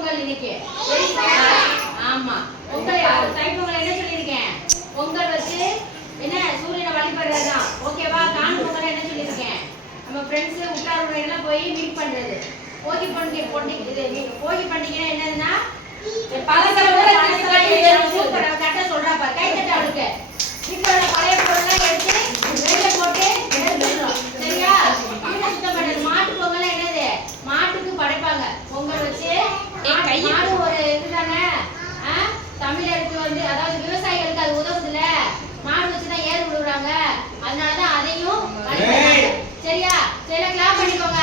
தைப்பொங்கல் இன்னைக்கு? ஆமா. பொங்கல் என்ன சொல்லியிருக்கேன்? பொங்கல் வச்சு என்ன சூரியனை வழிபடுறதுதான். ஓகேவா காணும் பொங்கல் என்ன சொல்லியிருக்கேன்? நம்ம ஃப்ரெண்ட்ஸு உற்றார் எல்லாம் போய் மீட் பண்றது. போகி பண்டிகை போட்டி போகி பண்டிகைன்னா என்னதுன்னா சரி க்ளா பண்ணிக்கோங்க